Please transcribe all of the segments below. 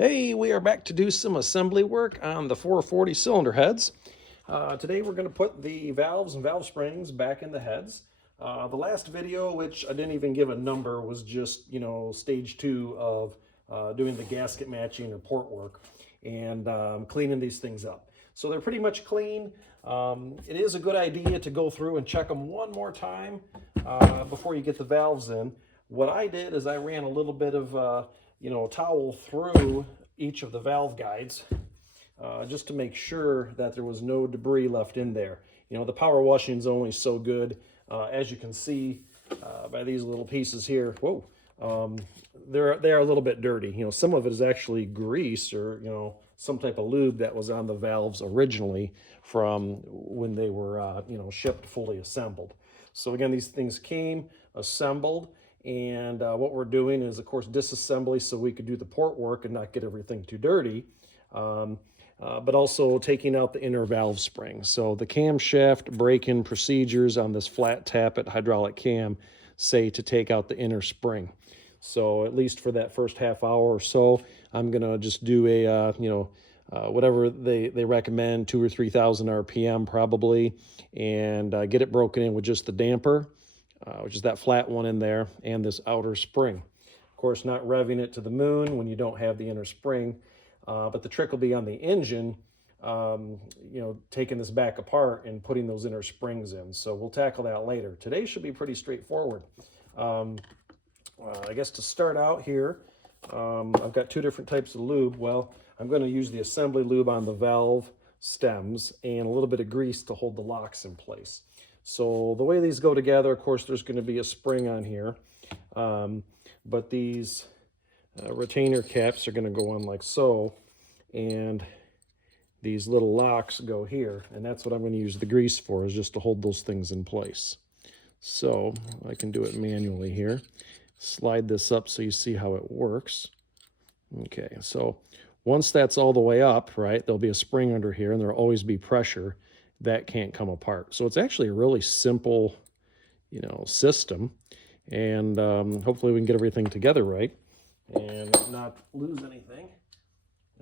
Hey, we are back to do some assembly work on the 440 cylinder heads. Today we're going to put the valves and valve springs back in the heads. The last video, which I didn't even give a number, was just, stage 2 of doing the gasket matching or port work and cleaning these things up. So they're pretty much clean. It is a good idea to go through and check them one more time before you get the valves in. What I did is I ran a little bit of towel through each of the valve guides just to make sure that there was no debris left in there. The power washing is only so good. As you can see by these little pieces here, whoa, they are a little bit dirty. Some of it is actually grease or, some type of lube that was on the valves originally from when they were, shipped fully assembled. So again, these things came assembled. And what we're doing is, of course, disassembly so we could do the port work and not get everything too dirty, but also taking out the inner valve spring. So the camshaft break-in procedures on this flat tappet hydraulic cam say to take out the inner spring. So at least for that first half hour or so, I'm going to just do a, whatever they recommend, 2,000 or 3,000 RPM probably, and get it broken in with just the damper. Which is that flat one in there, and this outer spring. Of course, not revving it to the moon when you don't have the inner spring, but the trick will be on the engine, taking this back apart and putting those inner springs in. So we'll tackle that later. Today should be pretty straightforward. I guess to start out here, I've got two different types of lube. Well, I'm going to use the assembly lube on the valve stems and a little bit of grease to hold the locks in place. So the way these go together, of course, there's going to be a spring on here, but these retainer caps are going to go on like so, and these little locks go here, and that's what I'm going to use the grease for, is just to hold those things in place. So I can do it manually here. Slide this up so you see how it works. Okay, so once that's all the way up, right, there'll be a spring under here, and there'll always be pressure. That can't come apart. So it's actually a really simple, system. And hopefully we can get everything together right and not lose anything.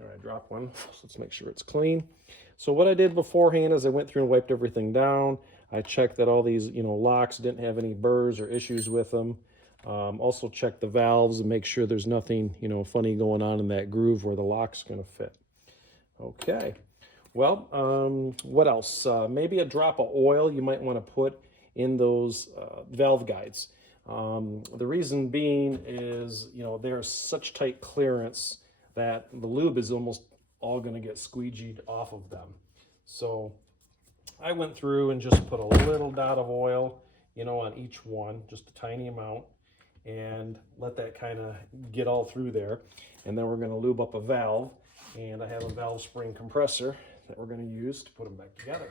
All right, drop one. So let's make sure it's clean. So what I did beforehand is I went through and wiped everything down. I checked that all these, locks didn't have any burrs or issues with them. Also check the valves and make sure there's nothing, funny going on in that groove where the lock's going to fit. Okay. Well, what else? Maybe a drop of oil you might want to put in those valve guides. The reason being is, there's such tight clearance that the lube is almost all going to get squeegeed off of them. So I went through and just put a little dot of oil, on each one, just a tiny amount, and let that kind of get all through there. And then we're going to lube up a valve, and I have a valve spring compressor that we're going to use to put them back together.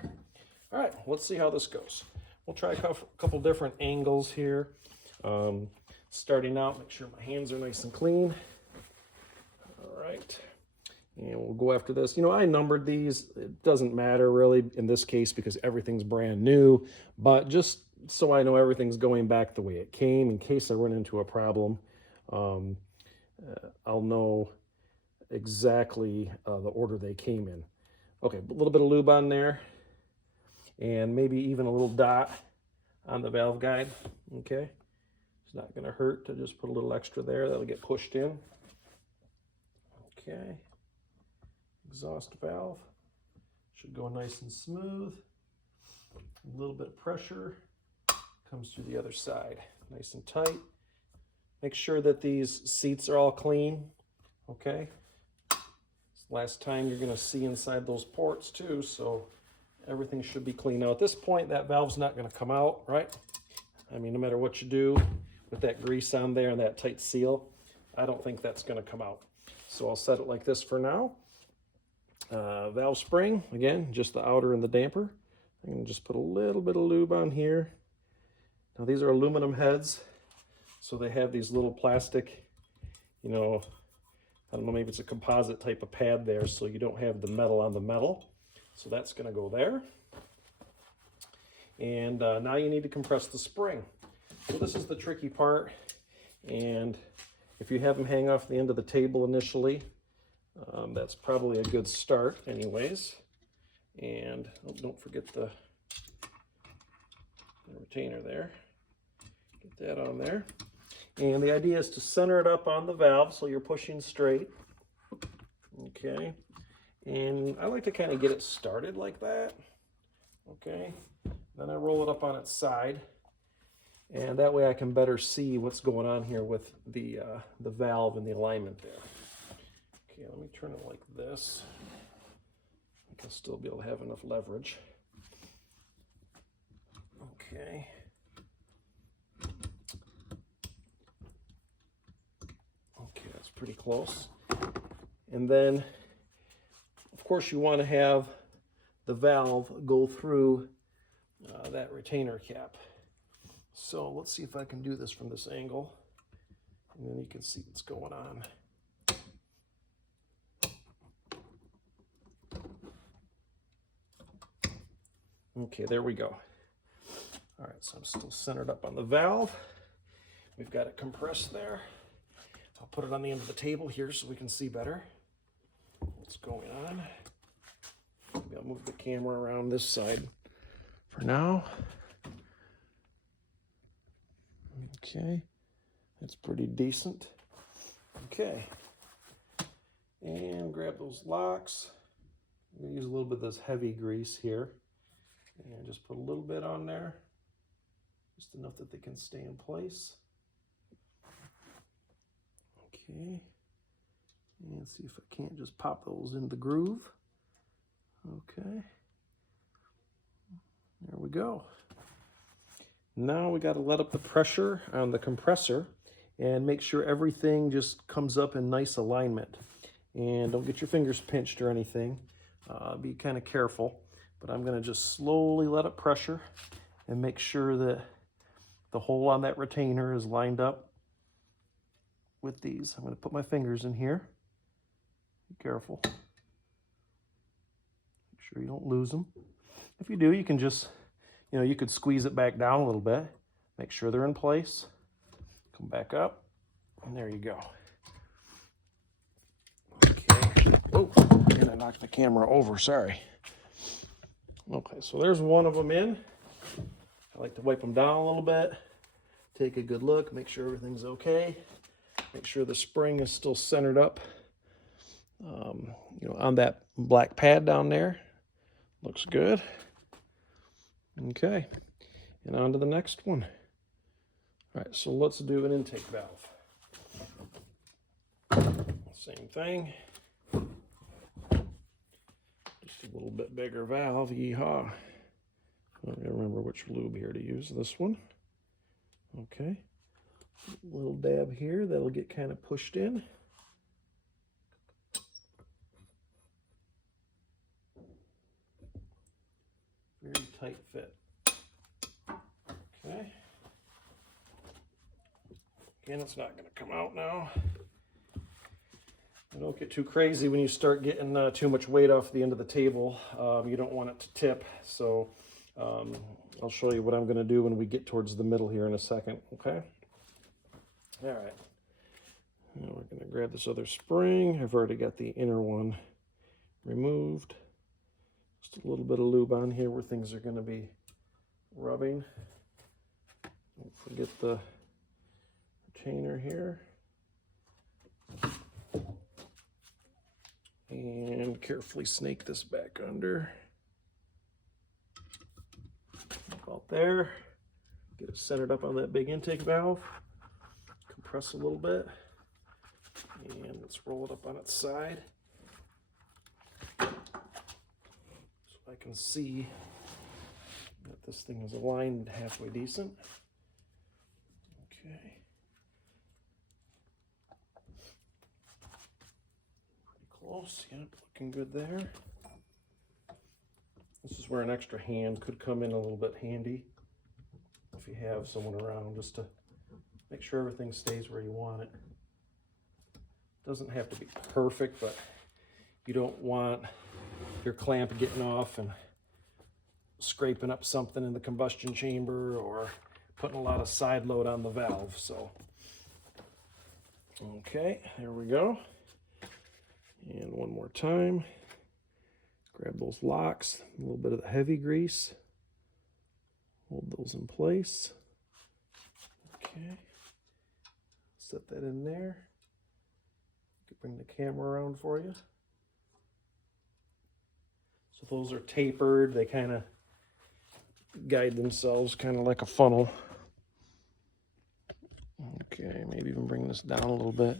All right, let's see how this goes. We'll try a couple different angles here. Starting out, make sure my hands are nice and clean. All right, and we'll go after this. I numbered these. It doesn't matter really in this case because everything's brand new, but just so I know everything's going back the way it came in case I run into a problem, I'll know exactly the order they came in. Okay, a little bit of lube on there, and maybe even a little dot on the valve guide, okay? It's not gonna hurt to just put a little extra there. That'll get pushed in. Okay, exhaust valve. Should go nice and smooth. A little bit of pressure comes through the other side, nice and tight. Make sure that these seats are all clean, okay? Last time you're going to see inside those ports too, so everything should be clean. Now at this point, that valve's not going to come out, right? I mean, no matter what you do with that grease on there and that tight seal, I don't think that's going to come out. So I'll set it like this for now. Valve spring, again, just the outer and the damper. I'm going to just put a little bit of lube on here. Now these are aluminum heads, so they have these little plastic, I don't know, maybe it's a composite type of pad there so you don't have the metal on the metal. So that's going to go there. And now you need to compress the spring. So this is the tricky part. And if you have them hang off the end of the table initially, That's probably a good start anyways. And don't forget the retainer there. Get that on there. And the idea is to center it up on the valve so you're pushing straight. Okay. And I like to kind of get it started like that. Okay. Then I roll it up on its side. And that way I can better see what's going on here with the valve and the alignment there. Okay, let me turn it like this. I can still be able to have enough leverage. Okay. Okay, that's pretty close. And then, of course, you want to have the valve go through that retainer cap. So let's see if I can do this from this angle, and then you can see what's going on. Okay, there we go. All right, so I'm still centered up on the valve. We've got it compressed there. I'll put it on the end of the table here so we can see better what's going on. Maybe I'll move the camera around this side for now. Okay, that's pretty decent. Okay, and grab those locks. I'm going to use a little bit of this heavy grease here. And just put a little bit on there, just enough that they can stay in place. Okay, and see if I can't just pop those in the groove. Okay, there we go. Now we got to let up the pressure on the compressor and make sure everything just comes up in nice alignment. And don't get your fingers pinched or anything. Be kind of careful. But I'm going to just slowly let it pressure and make sure that the hole on that retainer is lined up with these. I'm going to put my fingers in here. Be careful. Make sure you don't lose them. If you do, you can just, you could squeeze it back down a little bit. Make sure they're in place. Come back up. And there you go. Okay. Oh, and I knocked the camera over. Sorry. Okay, so there's one of them in. I like to wipe them down a little bit, take a good look, make sure everything's okay, make sure the spring is still centered up, on that black pad down there. Looks good. Okay, and on to the next one. All right, so let's do an intake valve. Same thing. A little bit bigger valve, yeehaw. I don't remember which lube here to use. This one. Okay. A little dab here, that'll get kind of pushed in. Very tight fit. Okay. Again, it's not going to come out now. Don't get too crazy when you start getting too much weight off the end of the table. You don't want it to tip, so I'll show you what I'm going to do when we get towards the middle here in a second, okay? All right. Now we're going to grab this other spring. I've already got the inner one removed. Just a little bit of lube on here where things are going to be rubbing. Don't forget the retainer here. And carefully snake this back under. About there. Get it centered up on that big intake valve. Compress a little bit. And let's roll it up on its side. So I can see that this thing is aligned halfway decent. Okay. Close, yep, looking good there. This is where an extra hand could come in a little bit handy if you have someone around, just to make sure everything stays where you want it. Doesn't have to be perfect, but you don't want your clamp getting off and scraping up something in the combustion chamber or putting a lot of side load on the valve. So, okay, there we go. And one more time. Grab those locks, a little bit of the heavy grease. Hold those in place. Okay. Set that in there. Bring the camera around for you. So those are tapered. They kind of guide themselves kind of like a funnel. Okay, maybe even bring this down a little bit.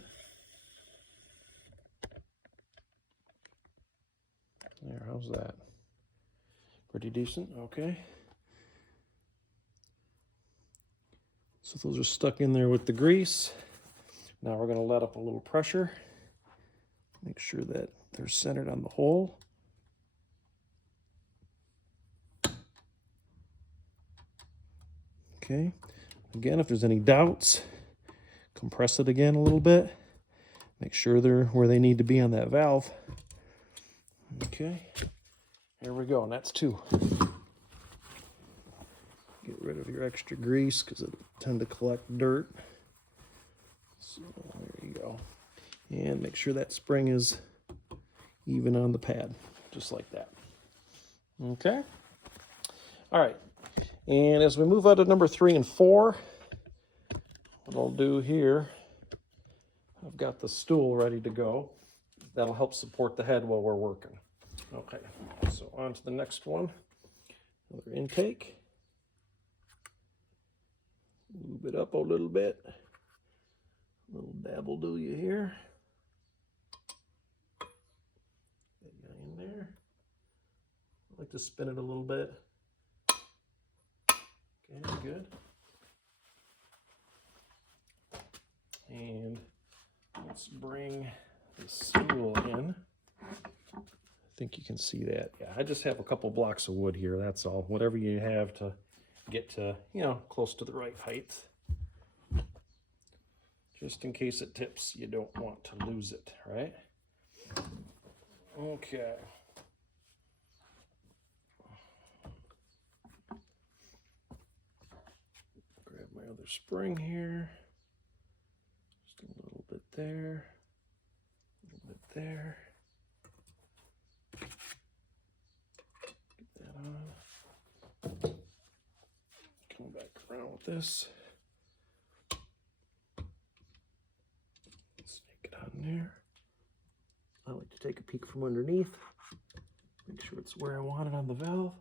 There, how's that? Pretty decent, okay. So those are stuck in there with the grease. Now we're going to let up a little pressure. Make sure that they're centered on the hole. Okay, again, if there's any doubts, compress it again a little bit. Make sure they're where they need to be on that valve. Okay, here we go, and that's 2. Get rid of your extra grease because it'll tend to collect dirt. So there you go. And make sure that spring is even on the pad, just like that. Okay. All right. And as we move on to number 3 and 4, what I'll do here, I've got the stool ready to go. That'll help support the head while we're working. Okay, so on to the next one. Another intake. Move it up a little bit. A little dab will do you here. That guy in there. I like to spin it a little bit. Okay, good. And let's bring the stool in. I think you can see that. Yeah, I just have a couple blocks of wood here, that's all. Whatever you have to get to, you know, close to the right height. Just in case it tips, you don't want to lose it, right? Okay. Grab my other spring here. Just a little bit there. A little bit there. Get that on. Come back around with this. Snake it on there. I like to take a peek from underneath. Make sure it's where I want it on the valve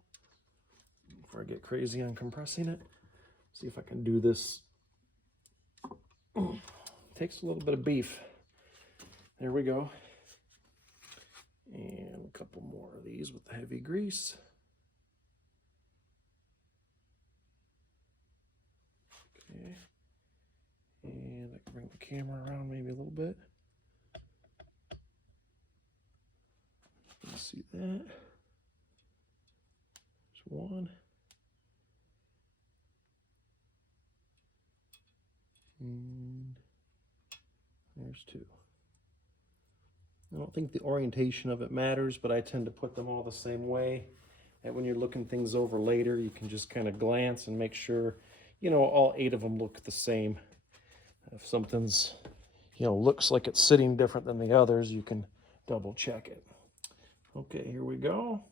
before I get crazy on compressing it. See if I can do this. Takes a little bit of beef. There we go. And a couple more of these with the heavy grease. Okay. And I can bring the camera around maybe a little bit. Let's see that. There's one. And there's 2. I don't think the orientation of it matters, but I tend to put them all the same way. And when you're looking things over later, you can just kind of glance and make sure, you know, all 8 of them look the same. If something's, you know, looks like it's sitting different than the others, you can double check it. Okay, here we go.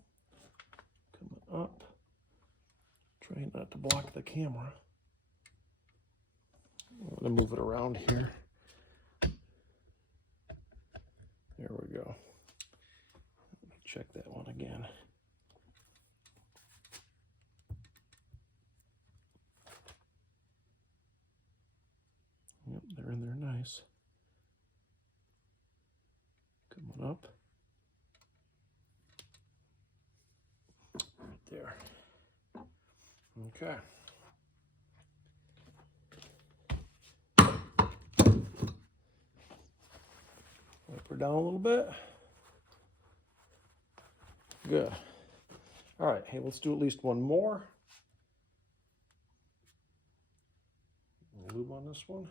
Coming up. Trying not to block the camera. I'm going to move it around here. There we go. Let me check that one again. Yep, they're in there nice. Coming up. Right there. Okay. Wipe her down a little bit. Good. All right, hey, let's do at least one more. Lube on this one.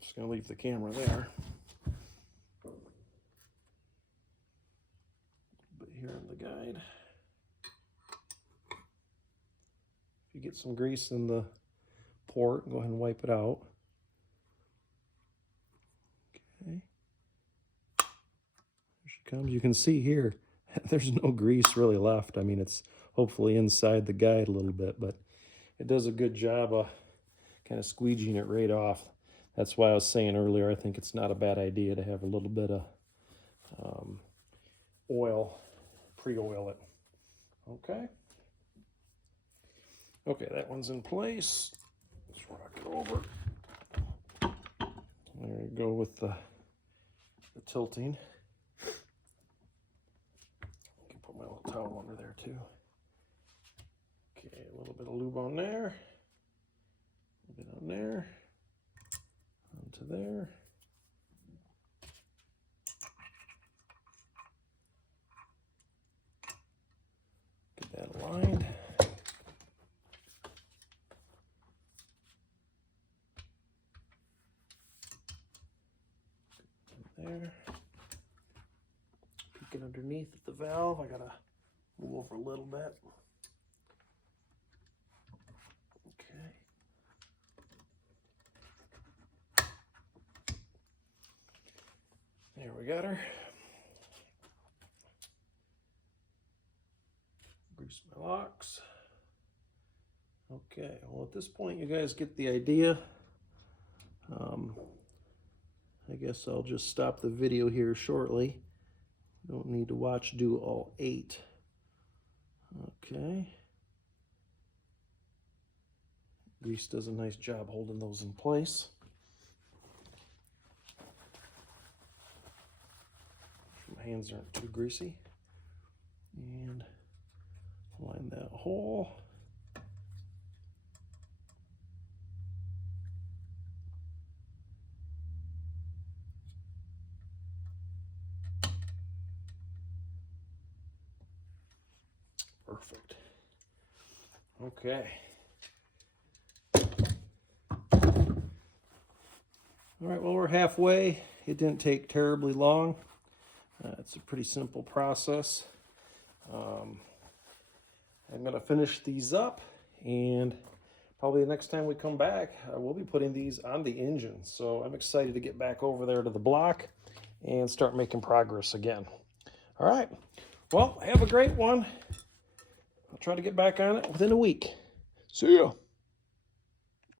Just gonna leave the camera there. A bit here on the guide. If you get some grease in the port, go ahead and wipe it out. Okay. There she comes. You can see here, there's no grease really left. I mean, it's hopefully inside the guide a little bit, but it does a good job of kind of squeegeeing it right off. That's why I was saying earlier, I think it's not a bad idea to have a little bit of oil, pre-oil it. Okay. Okay, that one's in place. Let's rock it over. There we go with the tilting. I can put my little towel under there too. Okay, a little bit of lube on there. A little bit on there. Onto there. Get that aligned. There. Peeking underneath the valve. I gotta move over a little bit. Okay. There we got her. Grease my locks. Okay, well at this point you guys get the idea. I guess I'll just stop the video here shortly. Don't need to do all 8. Okay. Grease does a nice job holding those in place. My hands aren't too greasy. And line that hole. Perfect. Okay. All right, well, we're halfway. It didn't take terribly long. It's a pretty simple process. I'm going to finish these up, and probably the next time we come back, we'll be putting these on the engine. So I'm excited to get back over there to the block and start making progress again. All right. Well, have a great one. I'll try to get back on it within a week. See ya.